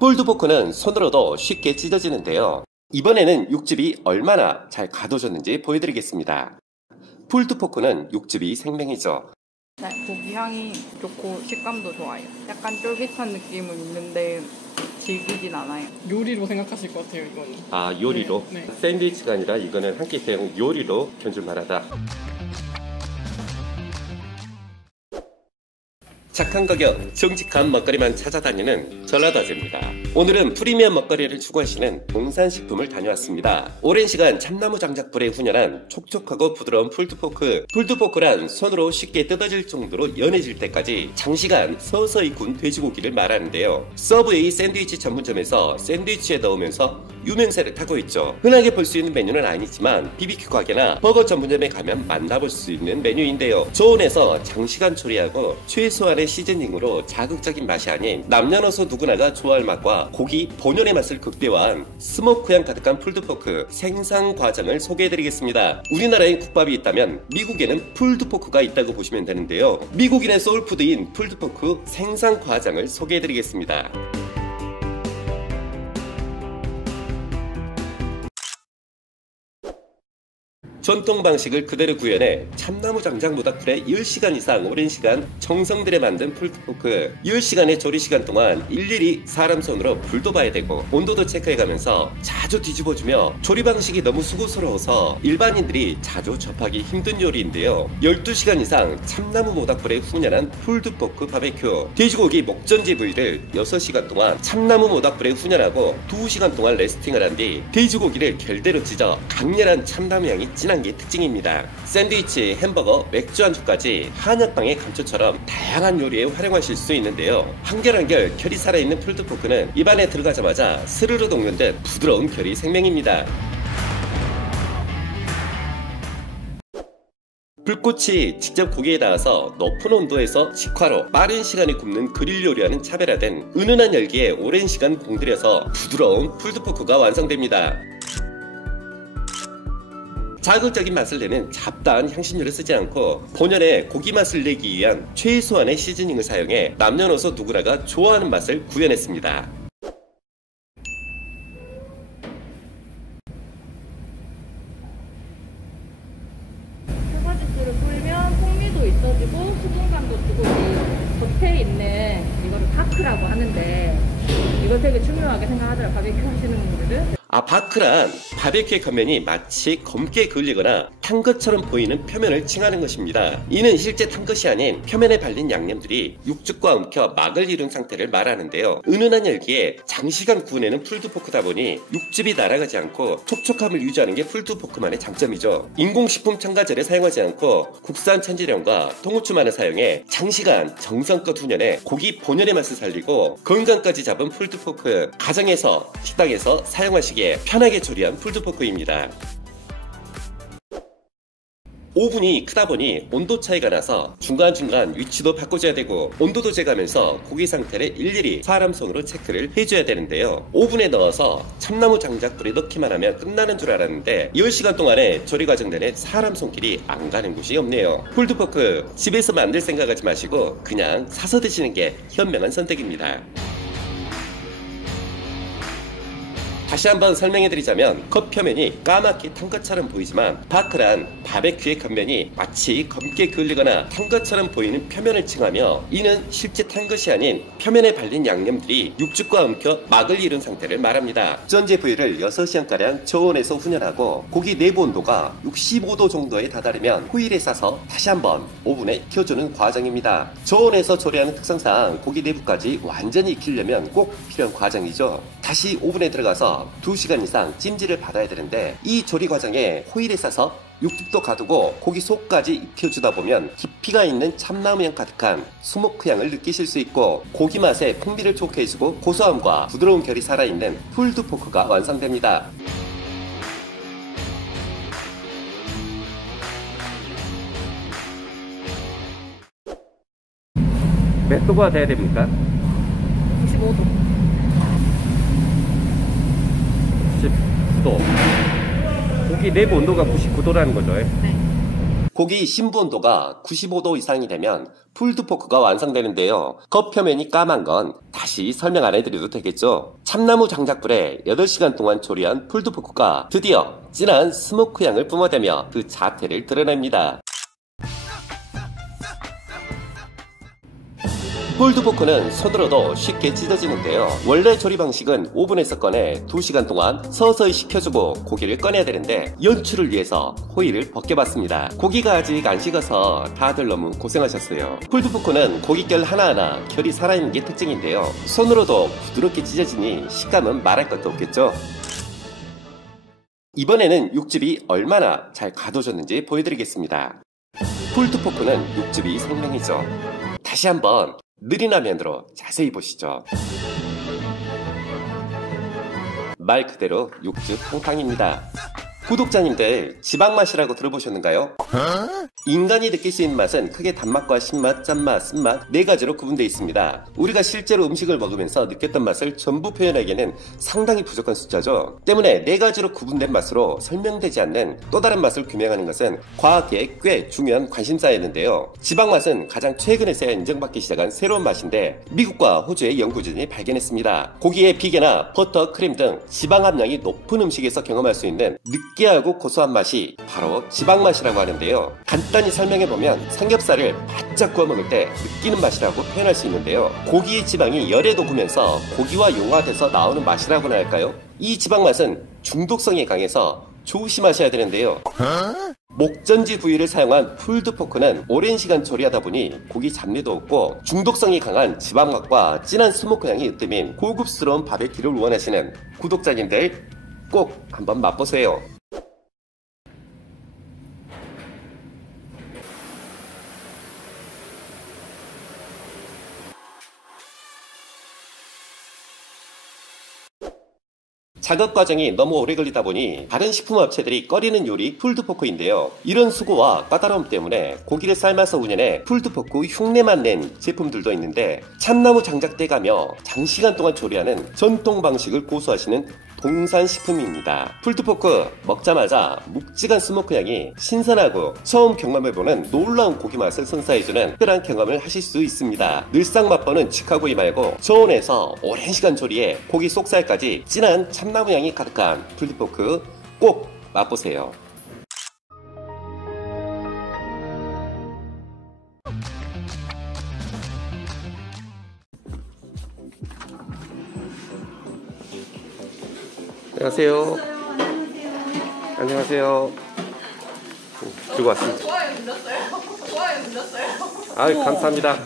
폴드포크는 손으로도 쉽게 찢어지는데요. 이번에는 육즙이 얼마나 잘 가둬졌는지 보여드리겠습니다. 폴드포크는 육즙이 생명이죠. 네, 고기 향이 좋고 식감도 좋아요. 약간 쫄깃한 느낌은 있는데 질기진 않아요. 요리로 생각하실 것 같아요, 이거는. 아, 요리로? 네. 샌드위치가 아니라 이거는 한 끼용 요리로 견줄만하다. 착한 가격, 정직한 먹거리만 찾아다니는 전라도 아재입니다. 오늘은 프리미엄 먹거리를 추구하시는 동산식품을 다녀왔습니다. 오랜 시간 참나무 장작불에 훈연한 촉촉하고 부드러운 폴드포크. 폴드포크란 손으로 쉽게 뜯어질 정도로 연해질 때까지 장시간 서서히 군 돼지고기를 말하는데요. 서브웨이 샌드위치 전문점에서 샌드위치에 넣으면서 유명세를 타고 있죠. 흔하게 볼 수 있는 메뉴는 아니지만 BBQ 가게나 버거 전문점에 가면 만나볼 수 있는 메뉴인데요. 저온에서 장시간 조리하고 최소한의 시즈닝으로 자극적인 맛이 아닌 남녀노소 누구나가 좋아할 맛과 고기 본연의 맛을 극대화한 스모크향 가득한 폴드포크 생산 과정을 소개해드리겠습니다. 우리나라에 국밥이 있다면 미국에는 폴드포크가 있다고 보시면 되는데요. 미국인의 소울푸드인 폴드포크 생산 과정을 소개해드리겠습니다. 전통 방식을 그대로 구현해 참나무 장작 모닥불에 10시간 이상 오랜 시간 정성 들여 만든 폴드포크. 10시간의 조리 시간 동안 일일이 사람 손으로 불도 봐야 되고 온도도 체크해가면서 자주 뒤집어주며 조리 방식이 너무 수고스러워서 일반인들이 자주 접하기 힘든 요리인데요. 12시간 이상 참나무 모닥불에 훈연한 폴드포크 바베큐. 돼지고기 목전지 부위를 6시간 동안 참나무 모닥불에 훈연하고 2시간 동안 레스팅을 한 뒤 돼지고기를 결대로 찢어 강렬한 참나무 향이 진한 게 특징입니다. 샌드위치, 햄버거, 맥주 안주까지 한약방의 감초처럼 다양한 요리에 활용하실 수 있는데요. 한결한결 결이 살아있는 폴드포크는 입안에 들어가자마자 스르르 녹는 듯 부드러운 결이 생명입니다. 불꽃이 직접 고기에 닿아서 높은 온도에서 직화로 빠른 시간에 굽는 그릴 요리와는 차별화된 은은한 열기에 오랜 시간 공들여서 부드러운 폴드포크가 완성됩니다. 자극적인 맛을 내는 잡다한 향신료를 쓰지 않고 본연의 고기 맛을 내기 위한 최소한의 시즈닝을 사용해 남녀노소 누구나가 좋아하는 맛을 구현했습니다. 소가지수를 뿌리면 풍미도 있어지고 수분감도 주고 이 겉에 있는 이거를 바크라고 하는데 이걸 되게 중요하게 생각하더라고요. 바베큐 하시는 분들은. 바크란 바베큐의 겉면이 마치 검게 그을리거나 탄 것처럼 보이는 표면을 칭하는 것입니다. 이는 실제 탄 것이 아닌 표면에 발린 양념들이 육즙과 엉켜 막을 이룬 상태를 말하는데요. 은은한 열기에 장시간 구워내는 폴드포크다 보니 육즙이 날아가지 않고 촉촉함을 유지하는 게 폴드포크만의 장점이죠. 인공식품 첨가제를 사용하지 않고 국산 천지령과 통후추만을 사용해 장시간 정성껏 훈연해 고기 본연의 맛을 살리고 건강까지 잡은 폴드포크. 가정에서 식당에서 사용하시기 편하게 조리한 폴드포크입니다. 오븐이 크다 보니 온도 차이가 나서 중간중간 위치도 바꿔줘야 되고 온도도 재가면서 고기 상태를 일일이 사람 손으로 체크를 해줘야 되는데요. 오븐에 넣어서 참나무 장작불에 넣기만 하면 끝나는 줄 알았는데 10시간 동안의 조리 과정 내내 사람 손길이 안 가는 곳이 없네요. 폴드포크 집에서 만들 생각하지 마시고 그냥 사서 드시는 게 현명한 선택입니다. 다시 한번 설명해드리자면 겉표면이 까맣게 탄 것처럼 보이지만 바크란 바베큐의 겉면이 마치 검게 그을리거나 탄 것처럼 보이는 표면을 칭하며 이는 실제 탄 것이 아닌 표면에 발린 양념들이 육즙과 엉켜 막을 이룬 상태를 말합니다. 전제 부위를 6시간가량 저온에서 훈연하고 고기 내부 온도가 65도 정도에 다다르면 호일에 싸서 다시 한번 오븐에 익혀주는 과정입니다. 저온에서 조리하는 특성상 고기 내부까지 완전히 익히려면 꼭 필요한 과정이죠. 다시 오븐에 들어가서 2시간 이상 찜질을 받아야 되는데 이 조리 과정에 호일에 싸서 육즙도 가두고 고기 속까지 익혀주다 보면 깊이가 있는 참나무향 가득한 스모크향을 느끼실 수 있고 고기 맛에 풍미를 촉해주고 고소함과 부드러운 결이 살아있는 폴드포크가 완성됩니다. 몇 도가 돼야 됩니까? 95도. 99도. 고기 내부 온도가 99도라는 거죠. 네. 고기 심부 온도가 95도 이상이 되면 풀드포크가 완성되는데요. 겉표면이 까만 건 다시 설명 안 해드려도 되겠죠. 참나무 장작불에 8시간 동안 조리한 풀드포크가 드디어 진한 스모크 향을 뿜어대며 그 자태를 드러냅니다. 풀드포크는 손으로도 쉽게 찢어지는데요. 원래 조리 방식은 오븐에서 꺼내 2시간 동안 서서히 식혀주고 고기를 꺼내야 되는데 연출을 위해서 호일을 벗겨봤습니다. 고기가 아직 안 식어서 다들 너무 고생하셨어요. 풀드포크는 고깃결 하나하나 결이 살아있는 게 특징인데요. 손으로도 부드럽게 찢어지니 식감은 말할 것도 없겠죠. 이번에는 육즙이 얼마나 잘 가둬졌는지 보여드리겠습니다. 풀드포크는 육즙이 생명이죠. 다시 한번 느린 화면으로 자세히 보시죠. 말 그대로 육즙 팡팡입니다. 구독자님들, 지방 맛이라고 들어보셨는가요? 인간이 느낄 수 있는 맛은 크게 단맛과 신맛, 짠맛, 쓴맛 4가지로 구분되어 있습니다. 우리가 실제로 음식을 먹으면서 느꼈던 맛을 전부 표현하기에는 상당히 부족한 숫자죠. 때문에 4가지로 구분된 맛으로 설명되지 않는 또 다른 맛을 규명하는 것은 과학계에 꽤 중요한 관심사였는데요. 지방 맛은 가장 최근에서야 인정받기 시작한 새로운 맛인데 미국과 호주의 연구진이 발견했습니다. 고기의 비계나 버터, 크림 등 지방 함량이 높은 음식에서 경험할 수 있는 느끼하고 고소한 맛이 바로 지방 맛이라고 하는데요. 간단히 설명해보면 삼겹살을 바짝 구워 먹을 때 느끼는 맛이라고 표현할 수 있는데요. 고기의 지방이 열에 녹으면서 고기와 용화돼서 나오는 맛이라고나 할까요? 이 지방 맛은 중독성이 강해서 조심하셔야 되는데요. 목전지 부위를 사용한 풀드포크는 오랜 시간 조리하다 보니 고기 잡내도 없고 중독성이 강한 지방맛과 진한 스모크 향이 으뜸인 고급스러운 바베큐를 원하시는 구독자님들 꼭 한번 맛보세요. 작업 과정이 너무 오래 걸리다 보니 다른 식품업체들이 꺼리는 요리 풀드포크인데요. 이런 수고와 까다로움 때문에 고기를 삶아서 운영해 풀드포크 흉내만 낸 제품들도 있는데 참나무 장작대 가며 장시간 동안 조리하는 전통 방식을 고수하시는 동산식품입니다. 풀드포크 먹자마자 묵직한 스모크 향이 신선하고 처음 경험해보는 놀라운 고기 맛을 선사해주는 특별한 경험을 하실 수 있습니다. 늘상 맛보는 직화구이 말고 저온에서 오랜 시간 조리해 고기 속살까지 진한 참나무 향이 가득한 풀드포크 꼭 맛보세요. 안녕하세요. 안녕하세요. 들고 왔습니다. 좋아요 눌렀어요. 좋아요 눌렀어요. 아, 감사합니다.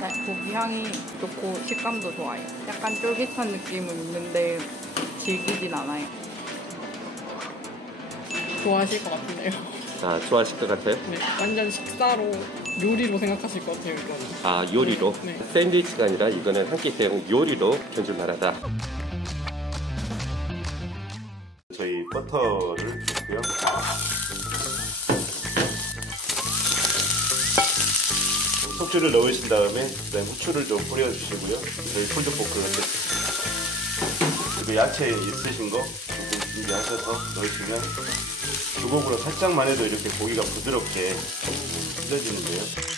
네, 고기 향이 좋고 식감도 좋아요. 약간 쫄깃한 느낌은 있는데 질기진 않아요. 좋아하실 것 같은데요. 아, 좋아하실 것 같아요? 네, 완전 식사로 요리로 생각하실 것 같아요 이거는. 아, 요리로? 네. 샌드위치가 아니라 이거는 한 끼용 요리로 견줄만하다. 저희 버터를 줬고요. 속주를 넣으신 다음에 그다음에 후추를 좀 뿌려주시고요. 저희 풀드포크를 그리고 야채 있으신 거 조금 준비하셔서 넣으시면 주걱으로 살짝만 해도 이렇게 고기가 부드럽게 찢어지는데요.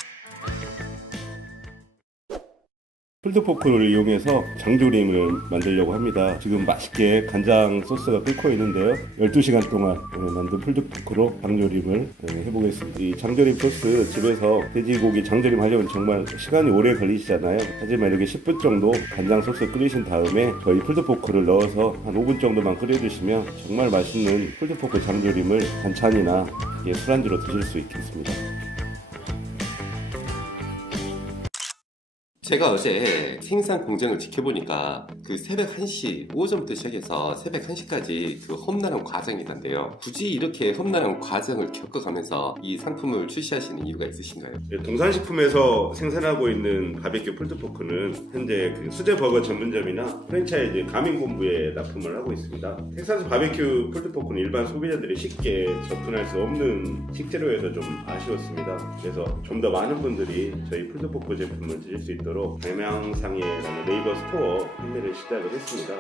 풀드포크를 이용해서 장조림을 만들려고 합니다. 지금 맛있게 간장 소스가 끓고 있는데요. 12시간 동안 만든 풀드포크로 장조림을 해보겠습니다. 이 장조림 소스 집에서 돼지고기 장조림 하려면 정말 시간이 오래 걸리시잖아요. 하지만 이렇게 10분 정도 간장 소스 끓이신 다음에 저희 풀드포크를 넣어서 한 5분 정도만 끓여주시면 정말 맛있는 풀드포크 장조림을 반찬이나 술안주로 드실 수 있겠습니다. 제가 어제 생산 공정을 지켜보니까 그 새벽 1시, 오전부터 시작해서 새벽 1시까지 그 험난한 과정이 있는데요. 굳이 이렇게 험난한 과정을 겪어가면서 이 상품을 출시하시는 이유가 있으신가요? 동산식품에서 생산하고 있는 바베큐 풀드포크는 현재 그 수제버거 전문점이나 프랜차이즈 가맹본부에 납품을 하고 있습니다. 텍사스 바베큐 풀드포크는 일반 소비자들이 쉽게 접근할 수 없는 식재료여서 좀 아쉬웠습니다. 그래서 좀 더 많은 분들이 저희 풀드포크 제품을 드실 수 있도록 대명상해라는 네이버 스토어 판매를 시작을 했습니다.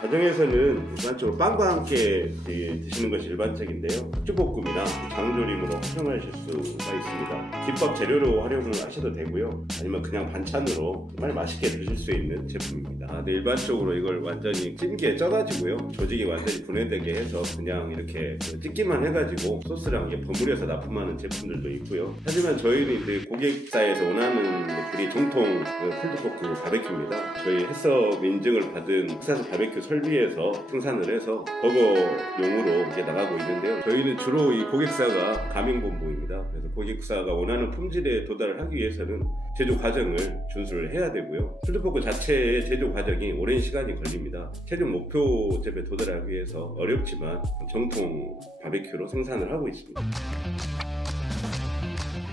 가정에서는 일반적으로 빵과 함께 드시는 것이 일반적인데요. 수제볶음이나 장조림으로 활용하실 수가 있습니다. 김밥 재료로 활용을 하셔도 되고요. 아니면 그냥 반찬으로 정말 맛있게 드실 수 있는 제품입니다. 일반적으로 이걸 완전히 찜기에 쪄가지고요. 조직이 완전히 분해되게 해서 그냥 이렇게 찢기만 해가지고 소스랑 이렇게 버무려서 납품하는 제품들도 있고요. 하지만 저희는 이제 고객사에서 원하는 것들이 정통 풀드포크 바베큐입니다. 저희 해썹 인증을 받은 텍사스 바베큐 설비에서 생산을 해서 버거용으로 이제 나가고 있는데요. 저희는 주로 이 고객사가 가맹본부입니다. 그래서 고객사가 원하는 품질에 도달을 하기 위해서는 제조 과정을 준수를 해야 되고요. 풀드포크 자체의 제조 과정이 오랜 시간이 걸립니다. 최종 목표점에 도달하기 위해서 어렵지만 정통 바베큐로 생산을 하고 있습니다.